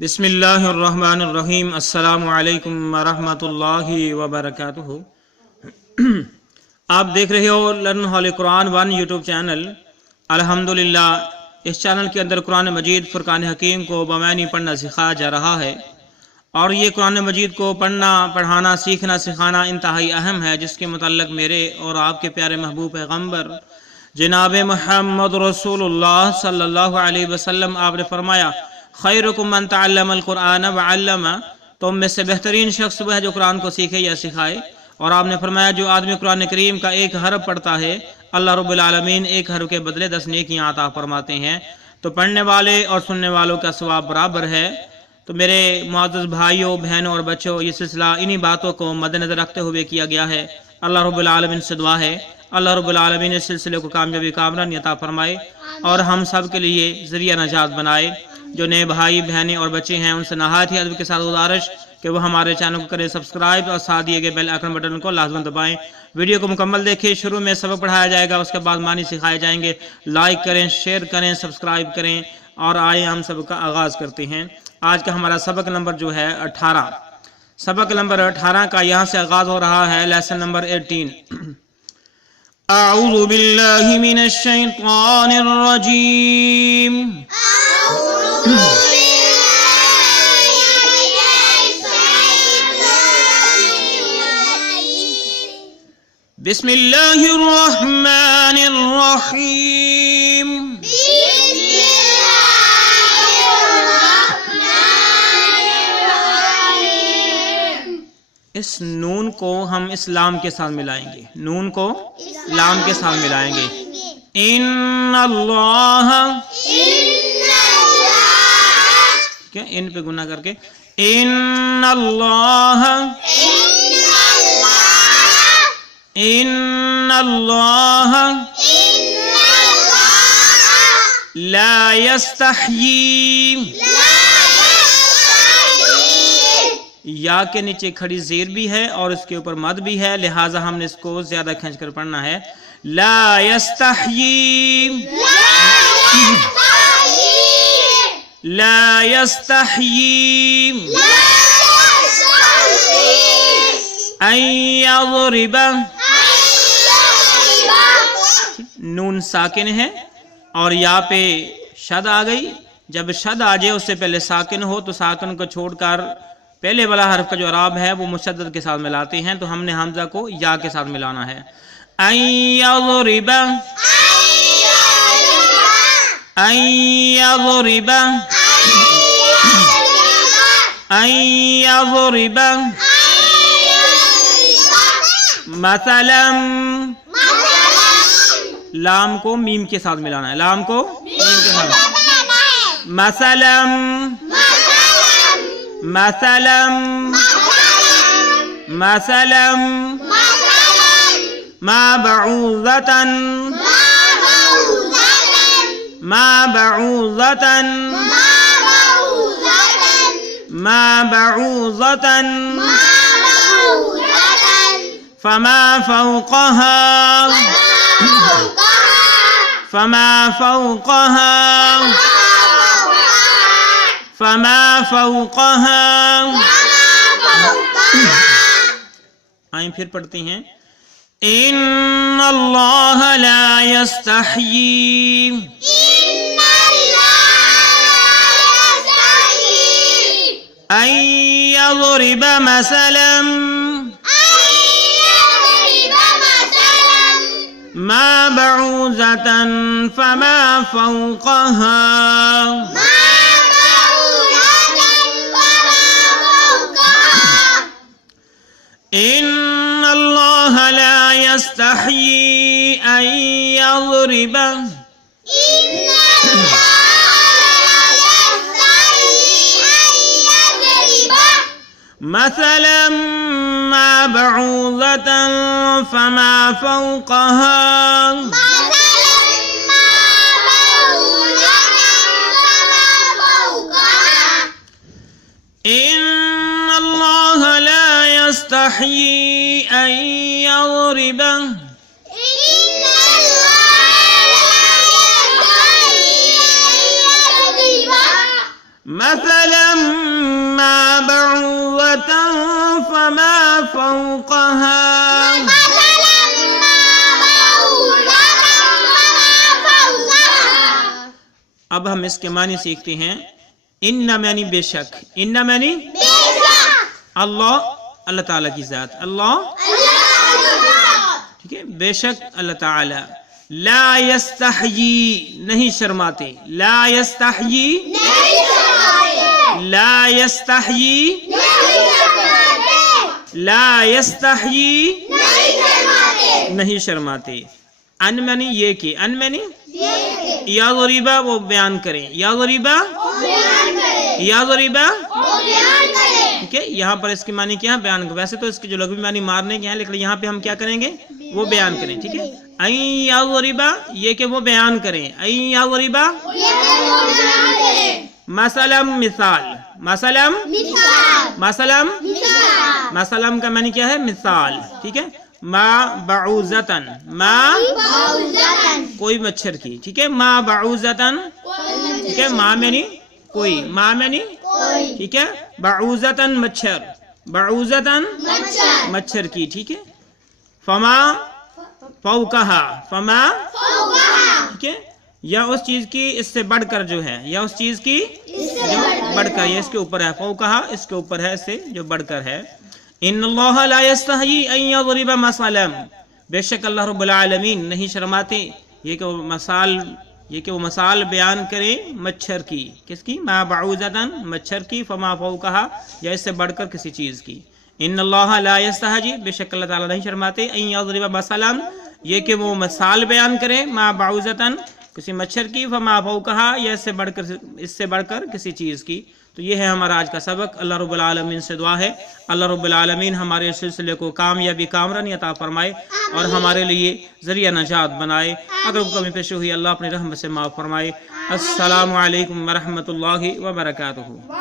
بسم اللہ الرحمن الرحیم۔ السلام علیکم ورحمۃ اللہ وبرکاتہ۔ آپ دیکھ رہے ہو لرن ہول قرآن 1 یوٹیوب چینل۔ الحمدللہ اس چینل کے اندر قرآن مجید فرقان حکیم کو بمعنی پڑھنا سکھایا جا رہا ہے، اور یہ قرآن مجید کو پڑھنا، پڑھانا، سیکھنا، سکھانا انتہائی اہم ہے، جس کے متعلق میرے اور آپ کے پیارے محبوب پیغمبر جناب محمد رسول اللہ صلی اللہ علیہ وسلم آپ نے فرمایا، خیرکم من تعلم القرآن وعلم، تم میں سے بہترین شخص وہ ہے جو قرآن کو سیکھے یا سکھائے۔ اور آپ نے فرمایا جو آدمی قرآن کریم کا ایک حرف پڑھتا ہے، اللہ رب العالمین ایک حرف کے بدلے 10 نیکیاں عطا فرماتے ہیں، تو پڑھنے والے اور سننے والوں کا ثواب برابر ہے۔ تو میرے معزز بھائیوں، بہنوں اور بچوں، یہ سلسلہ انہی باتوں کو مد نظر رکھتے ہوئے کیا گیا ہے۔ اللہ رب العالمین سے دعا ہے اللہ رب العالمین اس سلسلے کو کامیابی کامرانی عطا فرمائے اور ہم سب کے لیے ذریعہ نجات بنائے۔ جو نئے بھائی بہنیں اور بچے ہیں ان سے نہایت ہی ادب کے ساتھ گزارش کہ وہ ہمارے چینل کو کریں سبسکرائب اور ساتھ دیے گئے بیل آئیکن بٹن کو لازماً دبائیں۔ ویڈیو کو مکمل دیکھیں، شروع میں سبق پڑھایا جائے گا، اس کے بعد معنی سکھائے جائیں گے۔ لائک کریں، شیئر کریں، سبسکرائب کریں، اور آئے ہم سب کا آغاز کرتے ہیں۔ آج کا ہمارا سبق نمبر جو ہے 18، سبق نمبر 18 کا یہاں سے آغاز ہو رہا ہے، لیسن نمبر 18۔ اعوذ باللہ من الشیطان الرجیم۔ بسم اللہ الرحمن الرحیم۔ اس نون کو ہم اسلام کے ساتھ ملائیں گے، نون کو لام کے ساتھ ملائیں گے۔ ان اللہ، کیا ان پہ گناہ کر کے، ان اللہ، ان اللہ لا یستحیی، یا کے نیچے کھڑی زیر بھی ہے اور اس کے اوپر مد بھی ہے، لہٰذا ہم نے اس کو زیادہ کھینچ کر پڑھنا ہے۔ لا یستحیی، لا یستحیی ان یضرب، نون ساکن ہے اور یا پہ شد آ گئی۔ جب شد آ جائے اس سے پہلے ساکن ہو تو ساکن کو چھوڑ کر پہلے والا حرف کا جو اعراب ہے وہ مشدد کے ساتھ ملاتے ہیں، تو ہم نے حمزہ کو یا کے ساتھ ملانا ہے۔ ان یضرب، ان یضرب، ان یضرب مثلا، لام کو میم کے ساتھ ملانا ہے، لام کو میم کے ساتھ، مثلا، مثلا، مثلا ما بعوضة، ما بعوضة، ما بعوضة فما فوقها، فما فوقها، فما فوقها۔ آئیں پھر پڑھتے ہیں۔ ان اللہ لا یستحیی، ان یضرب مثلا ما بعوضة فما فوقها، ان اللہ لا یستحیی ان یضرب، مثلا ما بعوضة فما فوقها، ان اللہ لا يستحيي أن يضرب مثلا ما بعوضة فما فوقها اب ہم اس کے معنی سیکھتے ہیں. ان معنی بے شک، ان معنی اللہ، اللہ تعالیٰ کی ذات، اللہ، ٹھیک ہے، بے شک اللہ تعالیٰ. لا یستحیی نہیں شرماتے، لا یستحیی، لا یستحیی، لا یستحیی نہیں شرماتے. ان معنی یہ کہ، ان معنی یا ضریبہ وہ بیان کریں، یا ضریبہ، یا ضریبہ، ٹھیک ہے. یہاں پر اس کی معنی کیا ہے؟ بیان. ویسے تو اس کی جو لغوی معنی مارنے کے ہیں، لیکن یہاں پہ ہم کیا کریں گے؟ وہ بیان کریں، ٹھیک ہے. این یا ضریبہ یہ کہ وہ بیان کریں، این یا ضریبہ. مثلا مثال، مثلا، مثلا، مثلا کا معنی کیا ہے؟ مثال، ٹھیک ہے. ما بعوضتن، ما کوئی مچھر کی، ٹھیک ہے. ما بعوضتن، ٹھیک ہے. ما معنی کوئی، ما معنی ٹھیک ہے. بعوضتن مچھر، بعوضتن مچھر کی، ٹھیک ہے. فما فوقہا، فما ٹھیک ہے. یا اس چیز کی اس سے بڑھ کر جو ہے، یا اس چیز کی جو بڑھ کر، یہ اس کے اوپر ہے. فوقہا اس کے اوپر ہے، اس سے جو بڑھ کر ہے. ان اللہ لا یستحیی ان یضرب مثلا، بے شک اللہ رب العالمین نہیں شرماتے یہ کہ وہ مثال، یہ کہ وہ مثال بیان کرے مچھر کی. کس کی؟ ما بعوضتن مچھر کی. فما فوقہا یا اس سے بڑھ کر کسی چیز کی. ان اللہ لا یستحیی بے شک اللہ تعالیٰ نہیں شرماتے ان یضرب مثلا یہ کہ وہ مثال بیان کرے ما بعوضتن کسی مچھر کی. فما فوقہا یا اس سے بڑھ کر کسی چیز کی. تو یہ ہے ہمارا آج کا سبق. اللہ رب العالمین سے دعا ہے اللہ رب العالمین ہمارے سلسلے کو کامیابی کامرانی عطا فرمائے اور ہمارے لیے ذریعہ نجات بنائے. اگر کوئی کمی پیشی ہوئی اللہ اپنی رحمت سے معاف فرمائے. السلام علیکم ورحمۃ اللہ وبرکاتہ.